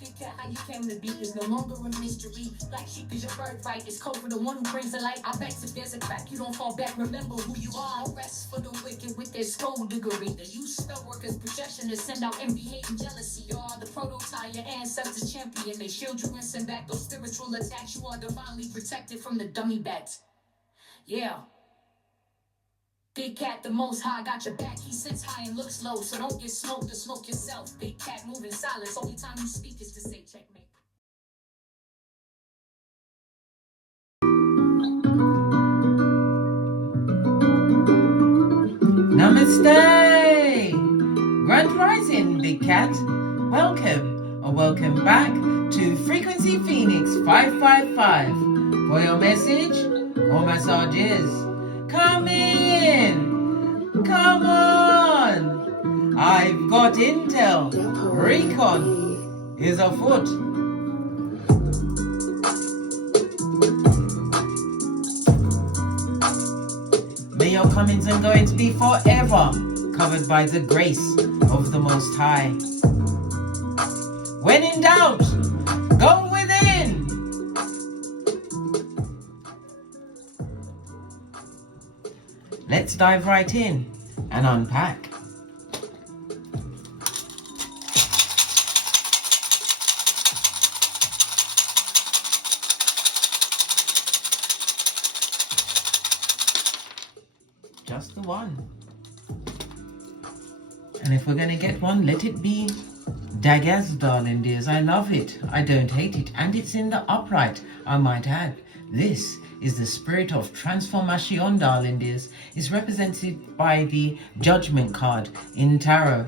Big cat, how you came to be is no longer a mystery. Black sheep is your birthright. It's code for the one who brings the light. I bet if there's a crack, you don't fall back. Remember who you are. No rest for the wicked with their skullduggery. The use spell workers' projection to send out envy, hate, and jealousy. You are the prototype, your ancestors champion. They shield you and send back those spiritual attacks. You are divinely protected from the dummy bats. Yeah. Big cat, the most high, got your back. He sits high and looks low, so don't get smoked or smoke yourself. Big cat, moving silence. Only time you speak is to say checkmate. Namaste! Grand Rising, Big Cat. Welcome or welcome back to Frequency Phoenix 555 for your message or massages. Come in! Come on! I've got intel. Recon is afoot. May your comings and goings be forever covered by the grace of the Most High. When in doubt, go within. Let's dive right in and unpack. Just the one. And if we're going to get one, let it be Daggers, darling dears. I love it. I don't hate it. And it's in the upright, I might add. This is the spirit of transformation, darling dears. It's represented by the Judgment card in Tarot.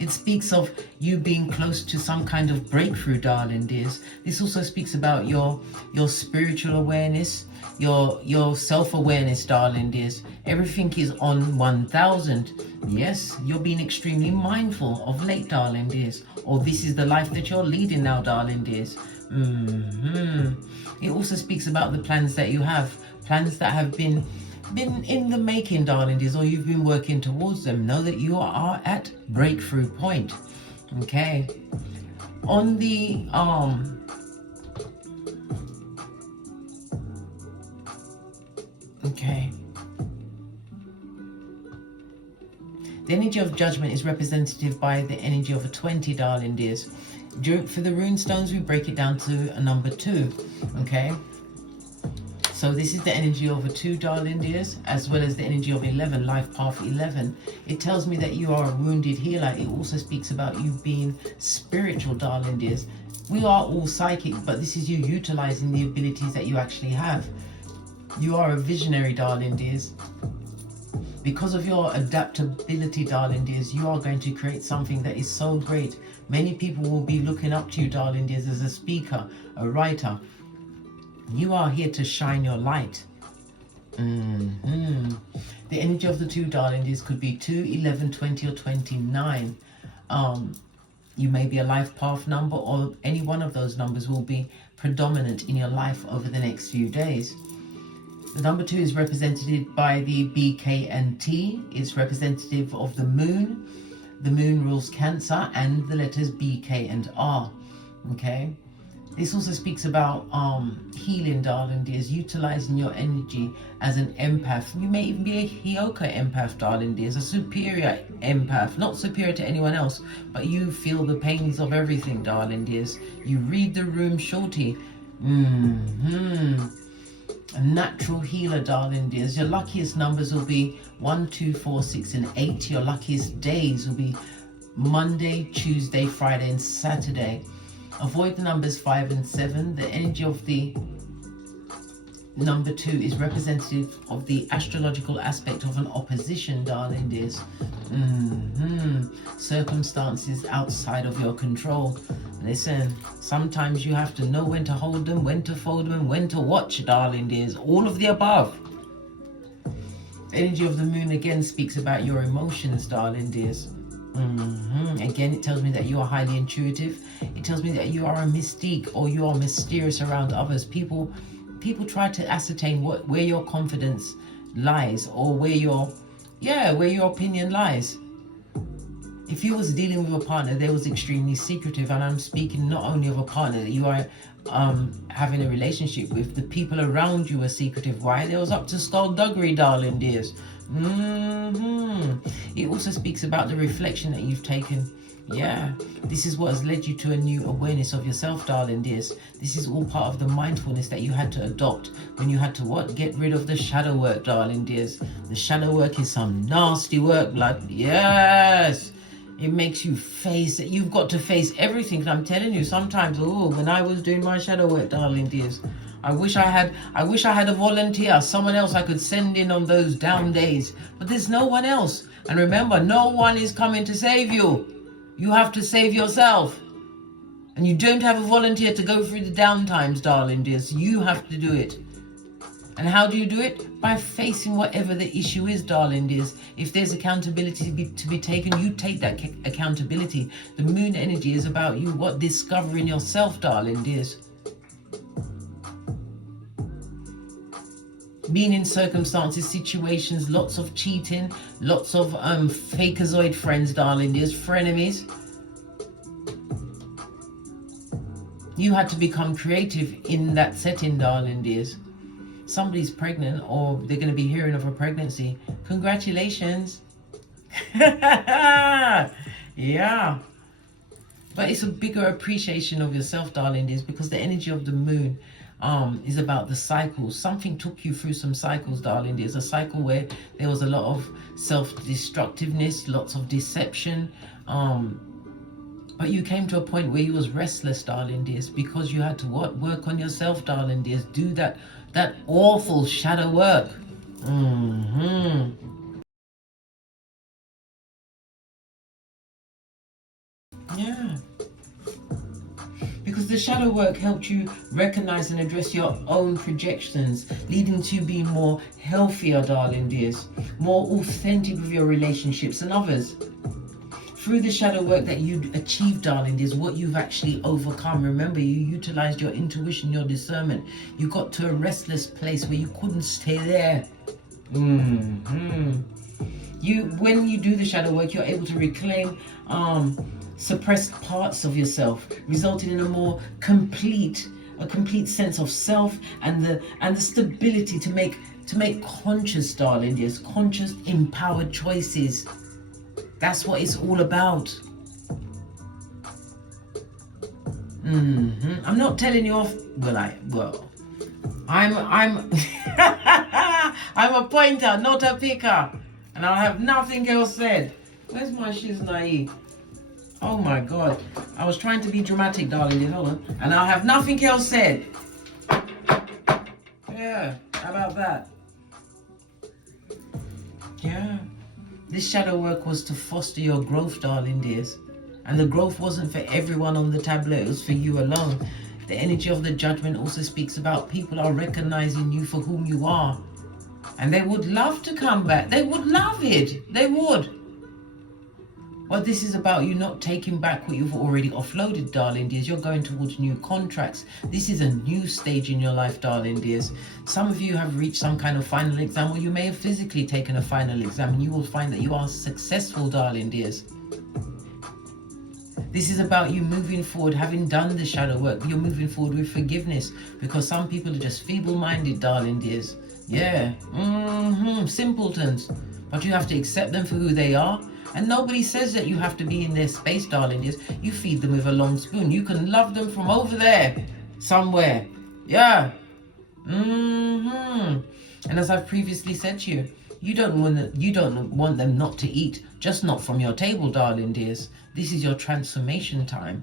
It speaks of you being close to some kind of breakthrough, darling dears. This also speaks about your spiritual awareness, your self-awareness, darling dears. Everything is on 1000. Yes, you're being extremely mindful of late, darling dears. Or this is the life that you're leading now, darling dears. It also speaks about the plans that you have, plans that have been in the making, darling dears, or you've been working towards them. Know that you are at breakthrough point. Okay. On the okay. The energy of judgment is representative by the energy of a 20, darling dears. For the rune stones, we break it down to a number 2. Okay. So this is the energy of a 2, darling dears, as well as the energy of 11, life path 11. It tells me that you are a wounded healer. It also speaks about you being spiritual, darling dears. We are all psychic, but this is you utilizing the abilities that you actually have. You are a visionary, darling dears. Because of your adaptability, darling dears, you are going to create something that is so great. Many people will be looking up to you, darling dears, as a speaker, a writer. You are here to shine your light. The energy of the 2, darling dears, could be 2, 11, 20 or 29. You may be a life path number, or any one of those numbers will be predominant in your life over the next few days. The number 2 is represented by the B, K and T. It's representative of the moon. The moon rules Cancer, and the letters B, K and R. Okay. This also speaks about healing, darling dears, utilizing your energy as an empath. You may even be a Hioka empath, darling dears, a superior empath, not superior to anyone else, but you feel the pains of everything, darling dears. You read the room, shorty. A natural healer, darling dears. Your luckiest numbers will be 1, 2, 4, 6 and 8. Your luckiest days will be Monday, Tuesday, Friday and Saturday. Avoid the numbers 5 and 7. The energy of the number 2 is representative of the astrological aspect of an opposition, darling dears. Circumstances outside of your control. Listen, sometimes you have to know when to hold them, when to fold them, and when to watch, darling dears. All of the above. The energy of the moon again speaks about your emotions, darling dears. Again, it tells me that you are highly intuitive. It tells me that you are a mystique, or you are mysterious around others. People try to ascertain where your confidence lies, or where your opinion lies. If you was dealing with a partner that was extremely secretive, and I'm speaking not only of a partner that you are having a relationship with, the people around you are secretive. Why? They was up to skullduggery, darling dears. It also speaks about the reflection that you've taken. Yeah, this is what has led you to a new awareness of yourself, darling dears. This is all part of the mindfulness that you had to adopt when you had to what? Get rid of the shadow work, darling dears. The shadow work is some nasty work, blood. Yes. It makes you face it. You've got to face everything. And I'm telling you, sometimes, when I was doing my shadow work, darling dears, I wish I had a volunteer, someone else I could send in on those down days. But there's no one else. And remember, no one is coming to save you. You have to save yourself. And you don't have a volunteer to go through the down times, darling dears. You have to do it. And how do you do it? By facing whatever the issue is, darling dears. If there's accountability to be taken, you take that accountability. The moon energy is about you, discovering yourself, darling dears. Being in circumstances, situations, lots of cheating, lots of fakeazoid friends, darling dears, frenemies. You had to become creative in that setting, darling dears. Somebody's pregnant, or they're going to be hearing of a pregnancy. Congratulations. Yeah. But it's a bigger appreciation of yourself, darling dears, because the energy of the moon is about the cycles. Something took you through some cycles, darling dears. A cycle where there was a lot of self-destructiveness, lots of deception. But you came to a point where you was restless, darling dears, because you had to work on yourself, darling dears. Do that awful shadow work. Yeah. Because the shadow work helped you recognize and address your own projections, leading to you being more healthier, darling dears, more authentic with your relationships and others. Through the shadow work that you achieved, darling, is what you've actually overcome. Remember, you utilized your intuition, your discernment. You got to a restless place where you couldn't stay there. When you do the shadow work, you're able to reclaim suppressed parts of yourself, resulting in a more complete sense of self and the stability to make conscious, darling, yes, conscious, empowered choices. That's what it's all about. I'm not telling you off. I'm I'm a pointer, not a picker, and I'll have nothing else said. Where's my shiznai? Oh my God! I was trying to be dramatic, darling. Hold on, and I'll have nothing else said. Yeah, how about that? Yeah. This shadow work was to foster your growth, darling dears. And the growth wasn't for everyone on the tablet, it was for you alone. The energy of the judgment also speaks about people are recognizing you for whom you are. And they would love to come back. They would love it. They would. But this is about you not taking back what you've already offloaded, darling dears. You're going towards new contracts. This is a new stage in your life, darling dears. Some of you have reached some kind of final exam, or you may have physically taken a final exam, and you will find that you are successful, darling dears. This is about you moving forward, having done the shadow work. You're moving forward with forgiveness, because some people are just feeble-minded, darling dears. Yeah, simpletons. But you have to accept them for who they are. And nobody says that you have to be in their space, darling dears. You feed them with a long spoon. You can love them from over there, somewhere. Yeah. And as I've previously said to you, you don't want them not to eat, just not from your table, darling dears. This is your transformation time.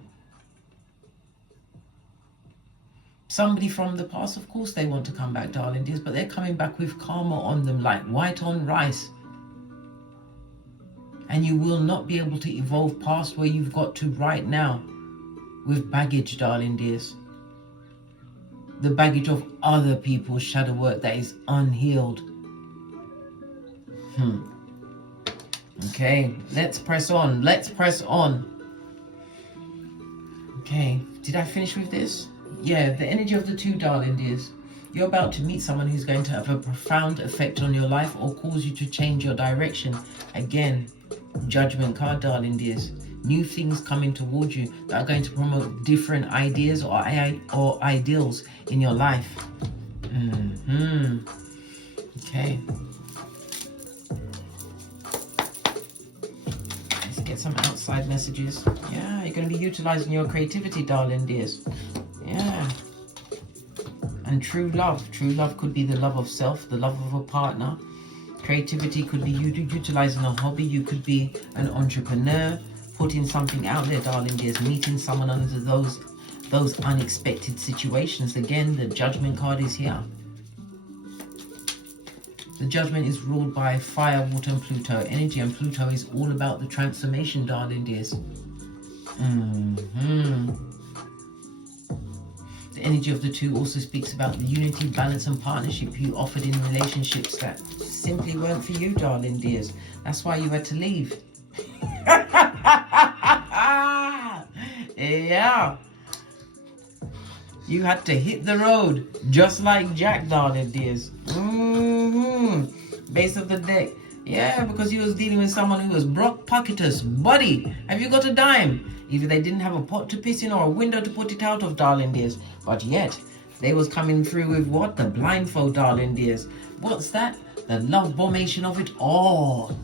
Somebody from the past, of course they want to come back, darling dears, but they're coming back with karma on them like white on rice. And you will not be able to evolve past where you've got to right now with baggage, darling dears. The baggage of other people's shadow work that is unhealed. Okay, let's press on. Let's press on. Okay, did I finish with this? Yeah, the energy of the two, darling dears. You're about to meet someone who's going to have a profound effect on your life or cause you to change your direction. Again, Judgment card, darling dears. New things coming towards you that are going to promote different ideas or ideals in your life. Okay. Let's get some outside messages. Yeah, you're going to be utilizing your creativity, darling dears. Yeah. And true love. True love could be the love of self, the love of a partner. Creativity could be you utilizing a hobby. You could be an entrepreneur, putting something out there, darling dears, meeting someone under those unexpected situations. Again, the Judgment card is here. The Judgment is ruled by fire, water, and Pluto energy, and Pluto is all about the transformation, darling dears. The energy of the two also speaks about the unity, balance, and partnership you offered in relationships that simply weren't for you, darling dears. That's why you had to leave. Yeah. You had to hit the road, just like Jack, darling dears. Base of the deck. Yeah, because you was dealing with someone who was broke pocketous. Buddy, have you got a dime? Either they didn't have a pot to piss in or a window to put it out of, darling dears. But yet, they was coming through with what? The blindfold, darling dears. What's that? The love formation of it all.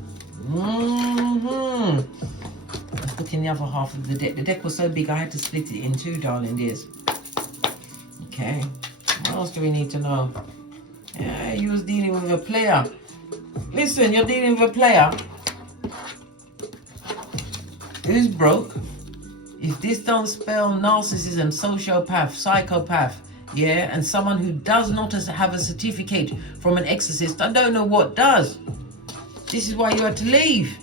Let's look in the other half of the deck. The deck was so big I had to split it in two, darling dears. Okay. What else do we need to know? Yeah, you was dealing with a player. Listen, you're dealing with a player who's broke. If this don't spell narcissism, sociopath, psychopath, yeah, and someone who does not have a certificate from an exorcist, I don't know what does. This is why you had to leave.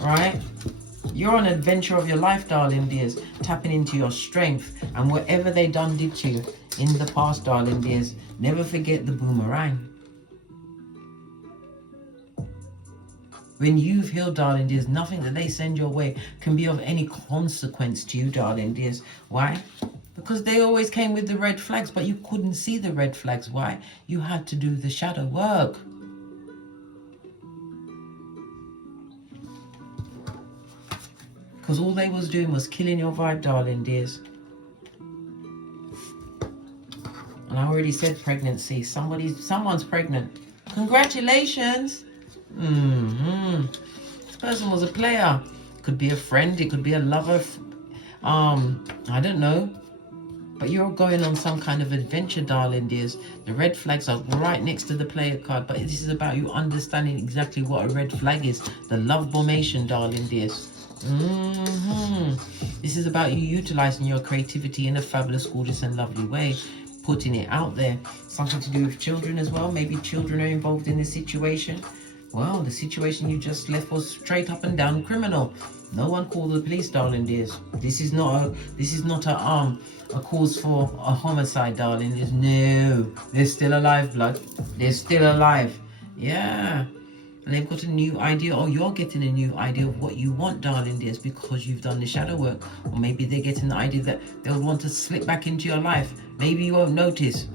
Right? You're on an adventure of your life, darling dears, tapping into your strength, and whatever they done did to you in the past, darling dears, never forget the boomerang. When you've healed, darling dears, nothing that they send your way can be of any consequence to you, darling dears. Why? Because they always came with the red flags, but you couldn't see the red flags. Why? You had to do the shadow work. Because all they was doing was killing your vibe, darling dears. And I already said pregnancy. Someone's pregnant. Congratulations. This person was a player. Could be a friend. It could be a lover. I don't know. But you're going on some kind of adventure, darling dears. The red flags are right next to the player card. But this is about you understanding exactly what a red flag is. The love formation, darling dears. This is about you utilizing your creativity in a fabulous, gorgeous, and lovely way. Putting it out there. Something to do with children as well. Maybe children are involved in this situation. Well, the situation you just left was straight up and down criminal. No one called the police, darling dears. This is not a cause for a homicide, darling dears. No, they're still alive, blood. They're still alive. Yeah. And they've got a new idea, or you're getting a new idea of what you want, darling dears, because you've done the shadow work. Or maybe they're getting the idea that they'll want to slip back into your life. Maybe you won't notice.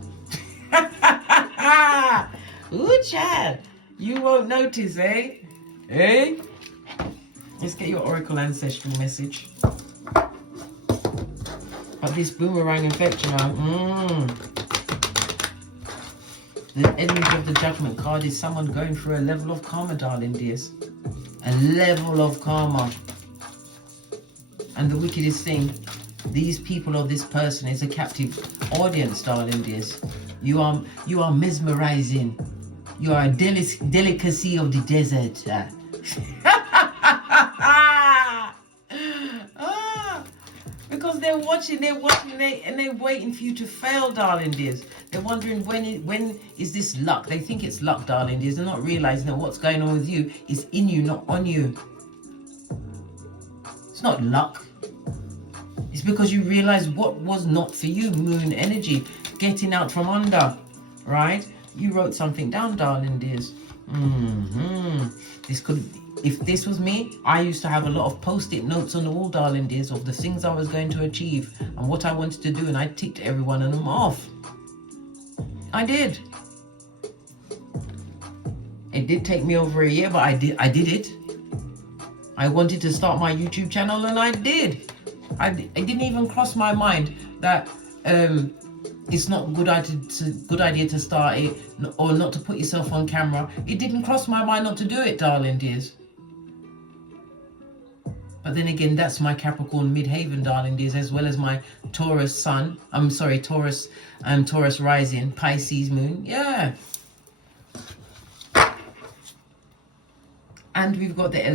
Ooh, Chad. You won't notice, eh? Eh? Let's get your oracle ancestral message. But this boomerang effect, you know. The energy of the Judgment card is someone going through a level of karma, darling dears. A level of karma. And the wickedest thing, these people or this person is a captive audience, darling dears. You are mesmerizing. You are a delicacy of the desert. Because they're watching, and they're waiting for you to fail, darling dears. They're wondering when is this luck? They think it's luck, darling dears. They're not realizing that what's going on with you is in you, not on you. It's not luck. It's because you realize what was not for you. Moon energy, getting out from under, right? You wrote something down, darling dears. If this was me, I used to have a lot of post-it notes on the wall, darling dears, of the things I was going to achieve and what I wanted to do, and I ticked every one of them off. I did. It did take me over a year, but I did it. I wanted to start my YouTube channel, and I did. It didn't even cross my mind that it's not a good idea to start it, or not to put yourself on camera. It didn't cross my mind not to do it, darling dears. But then again, that's my Capricorn midhaven, darling dears, as well as my Taurus sun. Taurus rising, Pisces moon. Yeah. And we've got the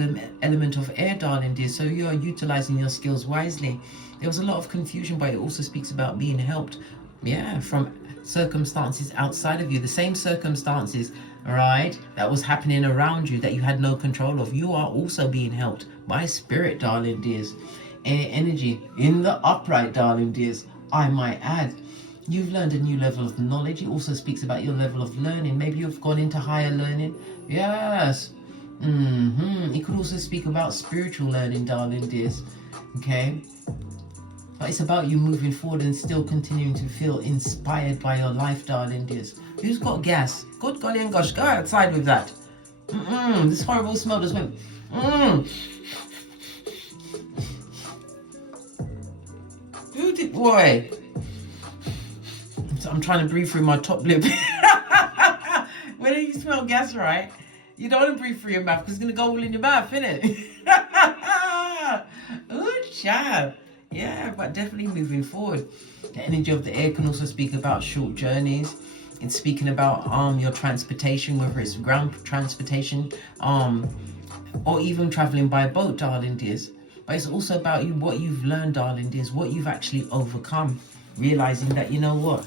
element of air, darling dear. So you are utilizing your skills wisely. There was a lot of confusion, but it also speaks about being helped, from circumstances outside of you. The same circumstances, right, that was happening around you that you had no control of. You are also being helped by spirit, darling dears. Air energy in the upright, darling dears, I might add. You've learned a new level of knowledge. It also speaks about your level of learning. Maybe you've gone into higher learning. Yes. It could also speak about spiritual learning, darling dears. Okay. But it's about you moving forward and still continuing to feel inspired by your life, darling dears. Who's got gas? Good golly and gosh, go outside with that. This horrible smell just went. Who did? Boy. I'm trying to breathe through my top lip. When you smell gas, right? You don't want to breathe through your mouth because it's going to go all in your mouth, innit? Ooh, child. Yeah, but definitely moving forward. The energy of the air can also speak about short journeys. It's speaking about your transportation, whether it's ground transportation, or even traveling by boat, darling dears. But it's also about what you've learned, darling dears, what you've actually overcome. Realizing that, you know what?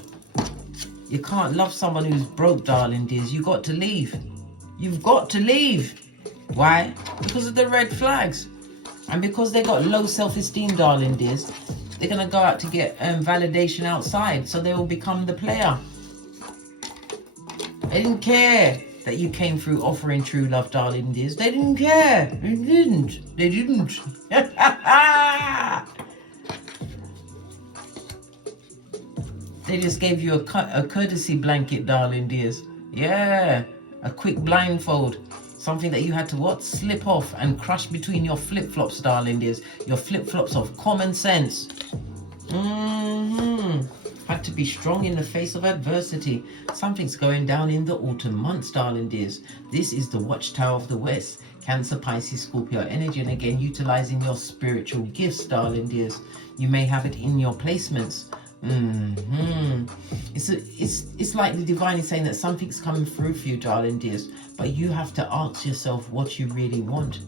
You can't love someone who's broke, darling dears. You got to leave. You've got to leave. Why? Because of the red flags. And because they got low self-esteem, darling dears, they're going to go out to get validation outside. So they will become the player. They didn't care that you came through offering true love, darling dears. They didn't care. They didn't. They didn't. They just gave you a courtesy blanket, darling dears. Yeah. A quick blindfold. Something that you had to what? Slip off and crush between your flip-flops, darling dears. Your flip-flops of common sense. Had to be strong in the face of adversity. Something's going down in the autumn months, darling dears. This is the Watchtower of the West. Cancer, Pisces, Scorpio energy. And again, utilizing your spiritual gifts, darling dears. You may have it in your placements. It's like the divine is saying that something's coming through for you, darling dears, but you have to ask yourself what you really want.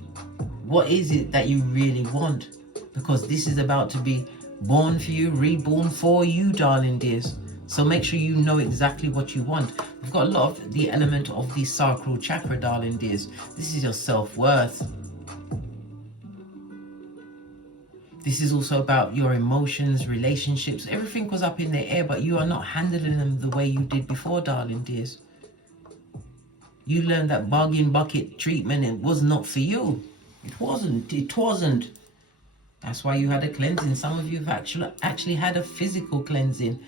What is it that you really want? Because this is about to be born for you, reborn for you, darling dears. So make sure you know exactly what you want. We've got a lot of the element of the sacral chakra, darling dears. This is your self-worth. This is also about your emotions, relationships. Everything was up in the air, but you are not handling them the way you did before, darling dears. You learned that bargain bucket treatment, it was not for you. It wasn't. That's why you had a cleansing. Some of you have actually had a physical cleansing.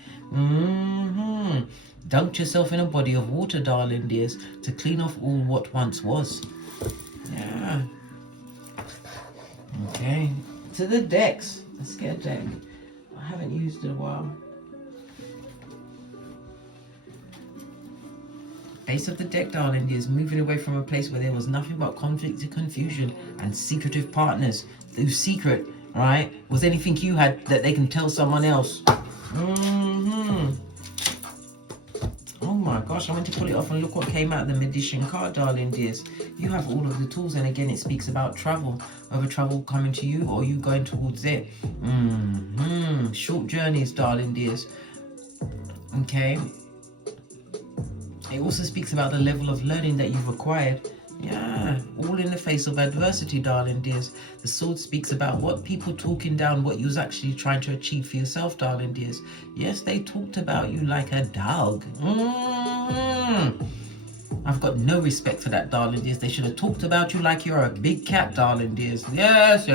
Dunked yourself in a body of water, darling dears, to clean off all what once was. Yeah. Okay. To the decks. Let's get a deck. I haven't used it in a while. Base of the deck, darling dears, moving away from a place where there was nothing but conflict and confusion and secretive partners. Whose secret, right, was anything you had that they can tell someone else. Oh my gosh, I went to pull it off and look what came out of the Magician card, darling dears. You have all of the tools, and again it speaks about travel. Whether travel coming to you or you going towards it. Short journeys, darling dears. Okay. It also speaks about the level of learning that you've acquired. Yeah, all in the face of adversity, darling dears. The sword speaks about what people talking down, what you was actually trying to achieve for yourself, darling dears. Yes, they talked about you like a dog. I've got no respect for that, darling dears. They should have talked about you like you're a big cat, darling dears. Yes.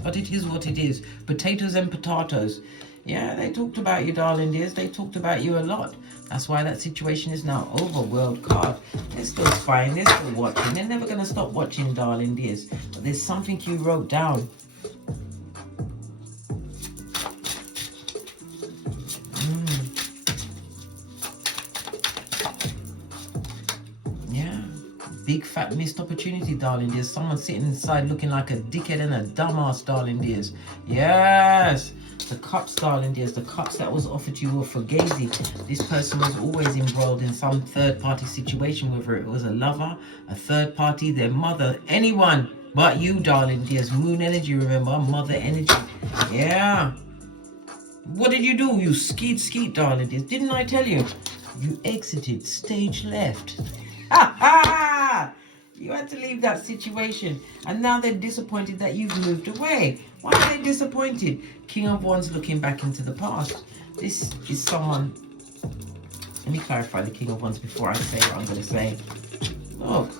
But it is what it is. Potatoes and potatoes. Yeah, they talked about you, darling dears. They talked about you a lot. That's why that situation is now over. World card. They're still spying. They're still watching. They're never going to stop watching, darling dears. But there's something you wrote down. Yeah. Big fat missed opportunity, darling dears. Someone sitting inside looking like a dickhead and a dumbass, darling dears. Yes. The cups, darling dears, the cups that was offered to you were fugazi. This person was always embroiled in some third-party situation, whether it was a lover, a third party, their mother, anyone but you, darling dears. Moon energy, remember? Mother energy. Yeah. What did you do? You skeet, darling dears. Didn't I tell you? You exited stage left. Ha ha! You had to leave that situation, and now they're disappointed that you've moved away. Why are they disappointed? King of Wands looking back into the past. This is someone... Let me clarify the King of Wands before I say what I'm going to say. Look,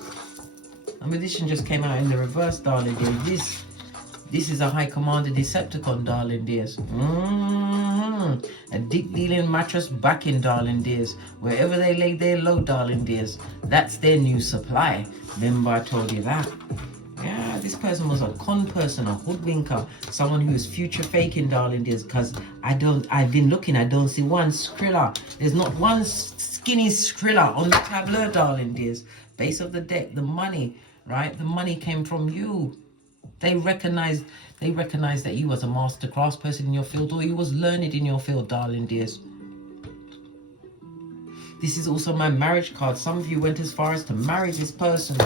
a Magician just came out in the reverse, darling dears. This is a High Commander Decepticon, darling dears. A dick dealing mattress backing, darling dears. Wherever they lay their load, darling dears, that's their new supply. Remember I told you that. Yeah, this person was a con person, a hoodwinker, someone who is future faking, darling dears, because I've been looking, I don't see one Skrilla. There's not one skinny Skrilla on the tableau, darling dears. Base of the deck, the money, right? The money came from you. They recognized that you was a master class person in your field, or you was learned in your field, darling dears. This is also my marriage card. Some of you went as far as to marry this person.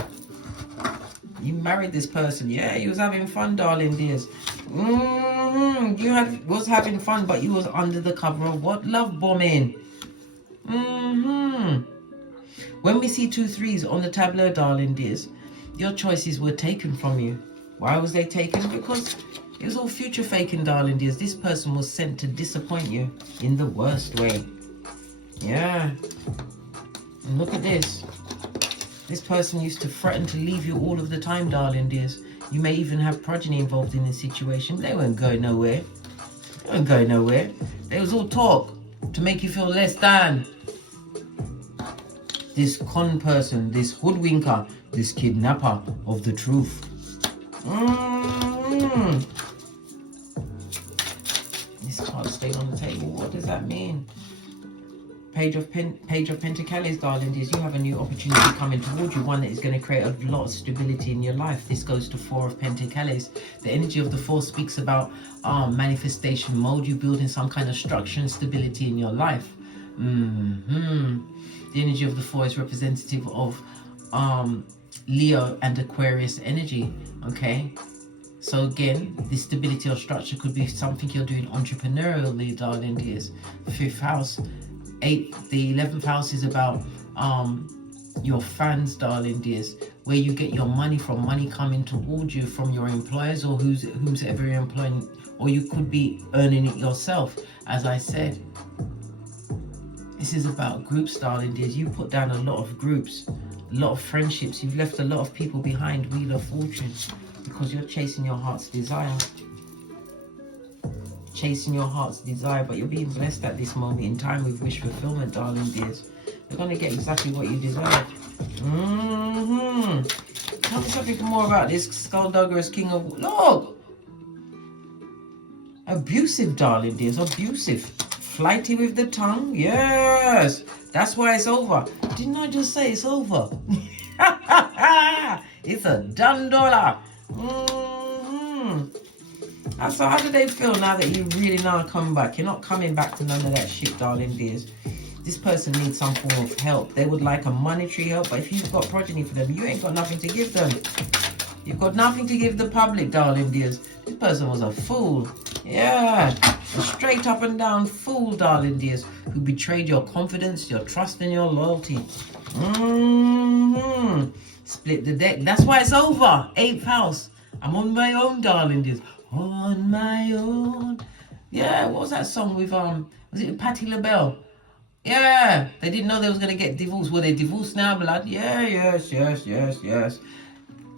You married this person. Yeah, you was having fun, darling dears. You was having fun, but you was under the cover of what? Love bombing. When we see 2 3s on the tableau, darling dears, your choices were taken from you. Why was they taken? Because it was all future faking, darling dears. This person was sent to disappoint you in the worst way. Yeah. And look at this. This person used to threaten to leave you all of the time, darling dears. You may even have progeny involved in this situation. They weren't going nowhere. They weren't going nowhere. They was all talk to make you feel less than. This con person, this hoodwinker, this kidnapper of the truth. This card stayed on the table. What does that mean? Page of Pentacles, darling dears. You have a new opportunity coming towards you, one that is going to create a lot of stability in your life. This goes to 4 of Pentacles. The energy of the 4 speaks about manifestation mode. You building some kind of structure and stability in your life. The energy of the 4 is representative of Leo and Aquarius energy. Okay, so again, this stability or structure could be something you're doing entrepreneurially, darling dears. 5th house, the 11th house is about your fans, darling dears, where you get your money from, money coming towards you from your employers or whomever you're employing, or you could be earning it yourself. As I said, this is about groups, darling dears. You put down a lot of groups, a lot of friendships. You've left a lot of people behind, Wheel of Fortune, because you're chasing your heart's desire. Chasing your heart's desire, but you're being blessed at this moment in time with wish fulfillment, darling dears. You're going to get exactly what you deserve. Tell me something more about this skulldugger's King of... Look! Abusive, darling dears. Abusive. Flighty with the tongue. Yes! That's why it's over. Didn't I just say it's over? It's a done dollar. So how do they feel now that you really now come back? You're not coming back to none of that shit, darling dears. This person needs some form of help. They would like a monetary help, but if you've got progeny for them, you ain't got nothing to give them. You've got nothing to give the public, darling dears. This person was a fool. Yeah, a straight up and down fool, darling dears, who betrayed your confidence, your trust, and your loyalty. Split the deck. That's why it's over. 8th house. I'm on my own, darling dears. On my own. Yeah, what was that song with was it Patti LaBelle? Yeah, they didn't know they was gonna get divorced. Were they divorced now, blood? Yeah, yes.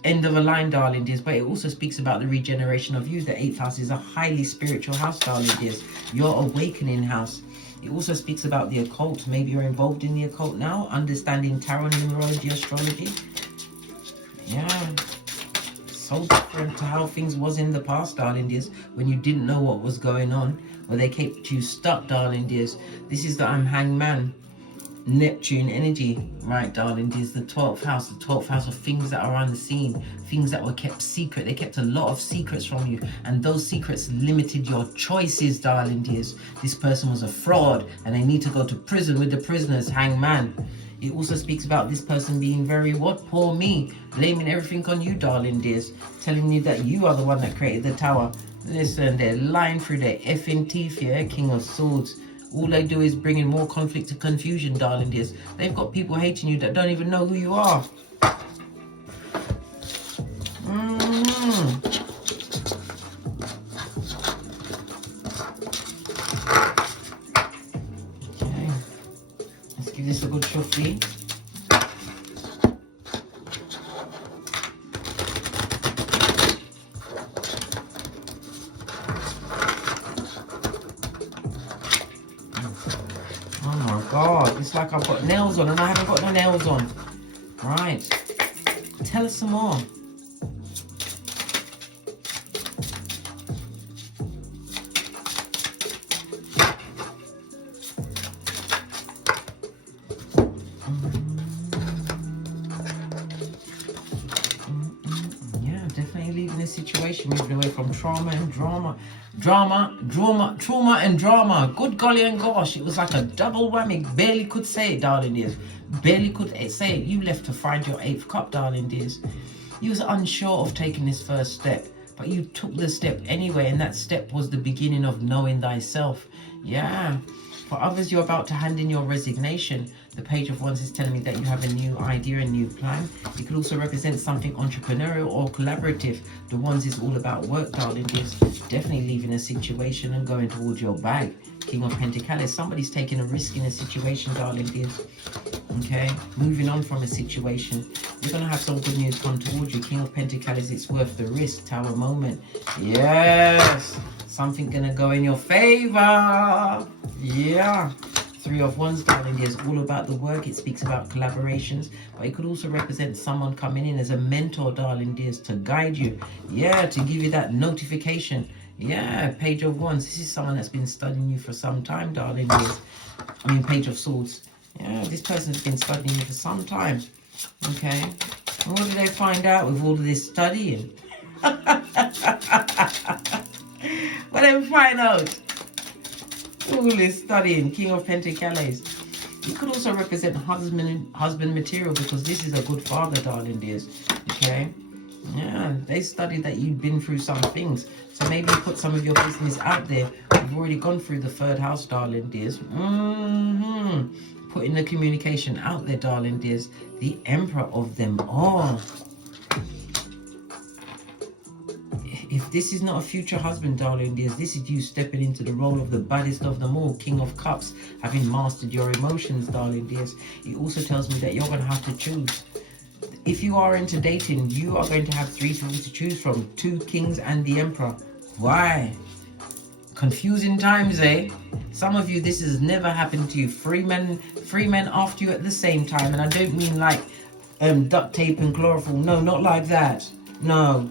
end of a line, darling dears, but it also speaks about the regeneration of you. The 8th house is a highly spiritual house, darling dears. Your awakening house. It also speaks about the occult. Maybe you're involved in the occult now, understanding tarot, numerology, astrology. Yeah. So different to how things was in the past, darling dears, when you didn't know what was going on, or they kept you stuck, darling dears. This is the Hangman, Neptune energy, right, darling dears? The 12th house of things that are unseen, things that were kept secret. They kept a lot of secrets from you, and those secrets limited your choices, darling dears. This person was a fraud, and they need to go to prison with the prisoners, Hangman. It also speaks about this person being very, what? Poor me, blaming everything on you, darling dears, telling you that you are the one that created the tower. Listen, they're lying through their effing teeth here, King of Swords. All they do is bring in more conflict and confusion, darling dears. They've got people hating you that don't even know who you are. Okay. Let's give this a good shuffle. God, it's like I've got nails on and I haven't got no nails on. Right. Tell us some more. Yeah, definitely leaving this situation, moving away from trauma and drama. Trauma and drama. Good golly and gosh, it was like a double whammy. Barely could say it, darling dears. Barely could say it. You left to find your 8th cup, darling dears. You was unsure of taking this first step, but you took the step anyway, and that step was the beginning of knowing thyself. Yeah. For others, you're about to hand in your resignation. The Page of Wands is telling me that you have a new idea, a new plan. It could also represent something entrepreneurial or collaborative. The Wands is all about work, darling dears. Definitely leaving a situation and going towards your bag. King of Pentacles. Somebody's taking a risk in a situation, darling dears. Okay, moving on from a situation. You're going to have some good news come towards you. King of Pentacles, it's worth the risk. Tower moment. Yes, something going to go in your favor. Yeah. 3 of Wands, darling dears, all about the work. It speaks about collaborations, but it could also represent someone coming in as a mentor, darling dears, to guide you. Yeah, to give you that notification. Yeah, Page of Wands. This is someone that's been studying you for some time, darling dears. I mean, Page of Swords. Yeah, this person's been studying you for some time. Okay. And what did they find out with all of this studying? What did they find out? All this studying, King of Pentacles. It could also represent husband material, because this is a good father, darling dears. Okay. Yeah, they studied that you've been through some things. So maybe put some of your business out there. We've already gone through the 3rd house, darling dears. Putting the communication out there, darling dears. The Emperor of them all. If this is not a future husband, darling dears, this is you stepping into the role of the baddest of them all, King of Cups, having mastered your emotions, darling dears. It also tells me that you're going to have to choose. If you are into dating, you are going to have 3 people to choose from. 2 kings and the Emperor. Why? Confusing times, eh? Some of you, this has never happened to you. 3 men after you at the same time. And I don't mean like duct tape and chloroform. No, not like that. No.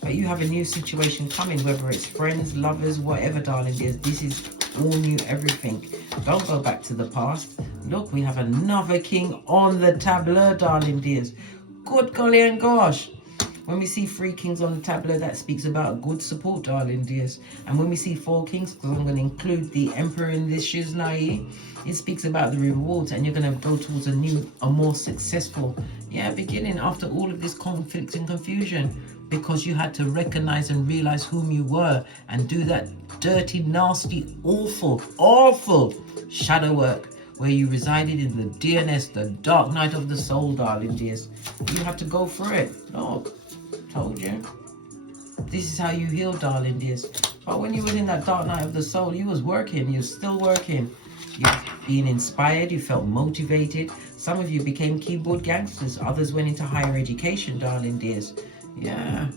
But you have a new situation coming, whether it's friends, lovers, whatever, darling dears. This is all new, everything. Don't go back to the past. Look, we have another king on the tableau, darling dears. Good golly and gosh. When we see 3 kings on the tableau, that speaks about good support, darling dears. And when we see 4 kings, because I'm going to include the Emperor in this shiznai, it speaks about the rewards, and you're going to go towards a more successful, beginning after all of this conflict and confusion, because you had to recognize and realize whom you were and do that dirty, nasty, awful shadow work where you resided in the DNS, the dark night of the soul, darling dears. You had to go through it. Look, told you. This is how you heal, darling dears. But when you was in that dark night of the soul, you was working. You're still working. You're being inspired. You felt motivated. Some of you became keyboard gangsters. Others went into higher education, darling dears. Yeah.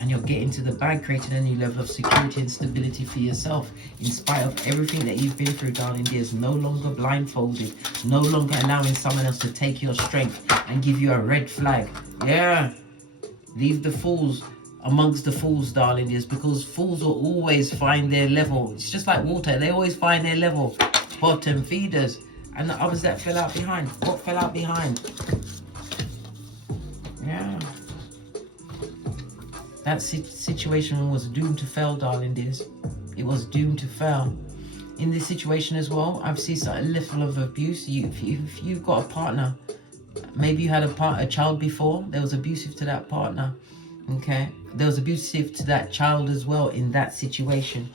And you're getting to the bag, creating a new level of security and stability for yourself. In spite of everything that you've been through, darling dears, no longer blindfolded. No longer allowing someone else to take your strength and give you a red flag. Yeah. Leave the fools amongst the fools, darling dears, because fools will always find their level. It's just like water. They always find their level. Bottom feeders. And the others that fell out behind. What fell out behind? Yeah. That situation was doomed to fail, darling dears. It was doomed to fail. In this situation as well, I've seen a level of abuse. If you've got a partner, maybe you had a child before, there was abusive to that partner. Okay? There was abusive to that child as well in that situation.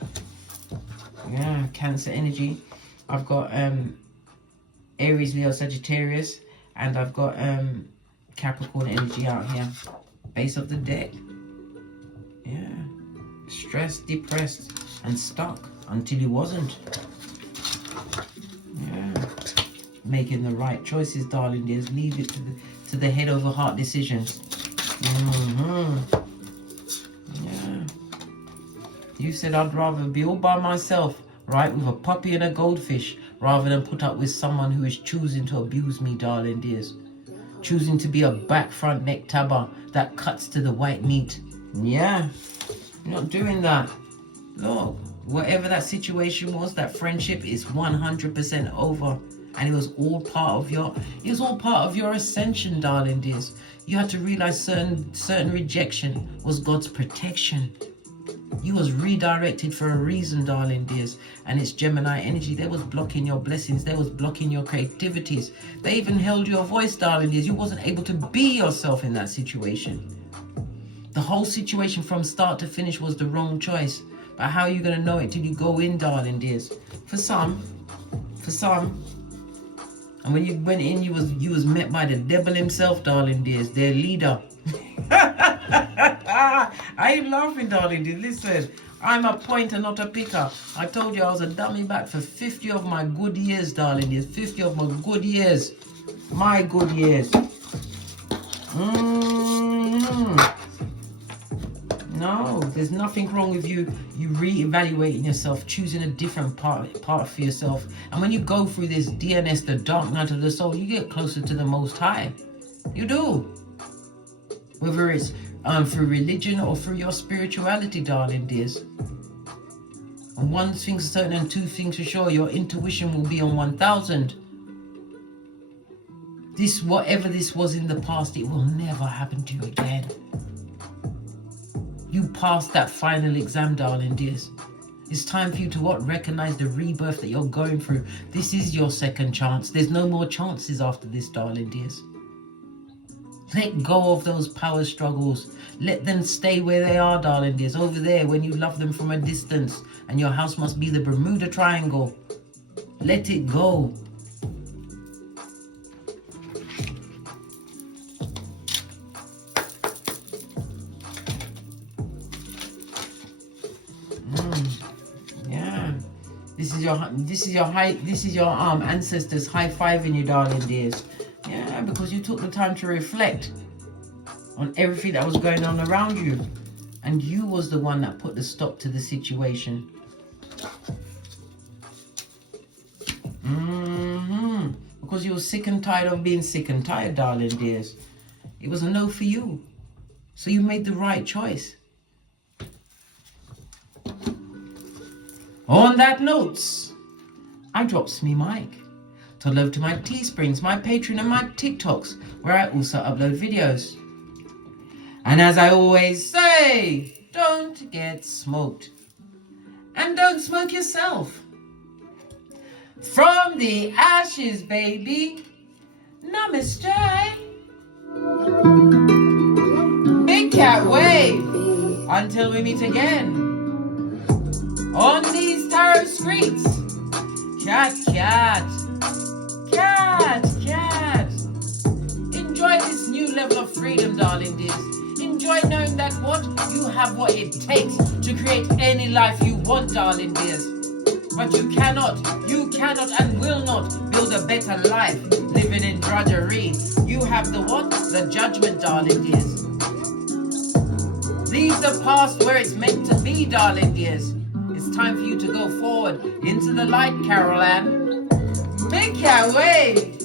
Yeah, Cancer energy. I've got Aries, Leo, Sagittarius, and I've got Capricorn energy out here. Base of the deck. Yeah. Stressed, depressed, and stuck until he wasn't. Yeah. Making the right choices, darling dears. Leave it to the head over heart decisions. Yeah. You said I'd rather be all by myself, right, with a puppy and a goldfish, rather than put up with someone who is choosing to abuse me, darling dears. Choosing to be a back, front, neck tabber that cuts to the white meat. Yeah, I'm not doing that. Look, whatever that situation was, that friendship is 100% over. And it was all part of your ascension, darling dears. You had to realize certain rejection was God's protection. You was redirected for a reason, darling dears. And it's Gemini energy. They was blocking your blessings. They was blocking your creativities. They even held your voice, darling dears. You wasn't able to be yourself in that situation. The whole situation from start to finish was the wrong choice. But how are you going to know it till you go in, darling dears? For some. And when you went in, you was met by the devil himself, darling dears, their leader. I ain't laughing, darling dears. Listen, I'm a pointer, not a picker. I told you I was a dummy back for 50 of my good years, darling dears. 50 of my good years. My good years. No, there's nothing wrong with you reevaluating yourself, choosing a different part for yourself. And when you go through this DNS, the dark night of the soul, you get closer to the Most High. You do. Whether it's through religion or through your spirituality, darling dears. And one thing's certain and two things for sure, your intuition will be on 1,000. Whatever this was in the past, it will never happen to you again. You passed that final exam, darling dears. It's time for you to recognize the rebirth that you're going through. This is your second chance. There's no more chances after this, darling dears. Let go of those power struggles. Let them stay where they are, darling dears. Over there when you love them from a distance. And your house must be the Bermuda Triangle. Let it go. This is your ancestors high-fiving you, darling dears. Yeah, because you took the time to reflect on everything that was going on around you. And you was the one that put the stop to the situation. Because you were sick and tired of being sick and tired, darling dears. It was a no for you. So you made the right choice. On that note, I drops me mic. Toddle over to my Teesprings, my Patreon and my TikToks, where I also upload videos. And as I always say, don't get smoked. And don't smoke yourself. From the ashes, baby. Namaste. Big cat wave. Until we meet again. On these tarot streets. Cat, cat. Cat, cat. Enjoy this new level of freedom, darling dears. Enjoy knowing that you have what it takes to create any life you want, darling dears. but you cannot and will not build a better life living in drudgery. You have the what? The judgment, darling dears. Leave the past where it's meant to be, darling dears. It's time for you to go forward into the light, Carol Ann. Make your way.